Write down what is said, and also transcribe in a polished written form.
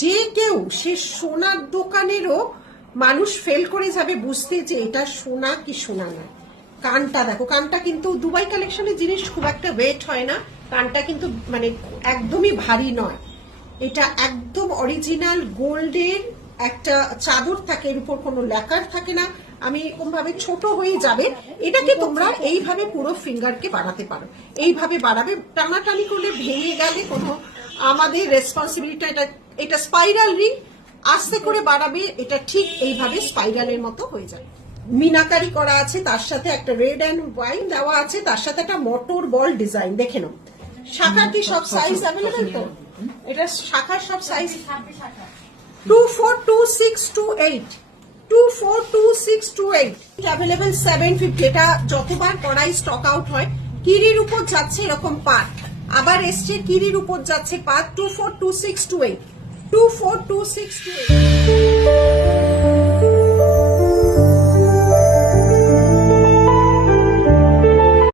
যে কেউ সে সোনার দোকানেরও মানুষ ফেল করে যাবে বুঝতে যে এটা সোনা কি সোনা না। কানটা দেখো, কানটা কিন্তু দুবাই কালেকশনের জিনিস খুব একটা ওয়েট হয় না, কানটা কিন্তু মানে একদমই ভারী নয়, এটা একদম অরিজিনাল গোল্ডের একটা চাদর থাকে, এর উপর কোনো ল্যাকার থাকে না। আমি এরকম ভাবে ছোট হয়ে যাবে, এটাকে তোমরা এইভাবে পুরো ফিঙ্গারকে বাড়াতে পারো, এইভাবে বাড়াবে, টানাটানি করলে ভেঙে গেলে কোনো আমাদের রেসপন্সিবিলিটি। এটা স্পাইরাল রিং, আস্তে করে বাড়াবে, এটা ঠিক এইভাবে স্পাইরালের মতো হয়ে যাবে। মিনাকারি করা আছে, তার সাথে একটা রেড অ্যান্ড হোয়াইট দেওয়া আছে, তার সাথে একটা মোটর বল ডিজাইন। দেখে নাও, শাখা কি সব সাইজ অ্যাভেলেবেল তো? এটা শাখার সব সাইজ 242628 242628 অ্যাভেলেবেল 750। এটা যতবার করাই স্টক আউট হয়। কিরির উপর যাচ্ছে এরকম পাট, আবার এসছে কিরির উপর যাচ্ছে পাট। 242628 242628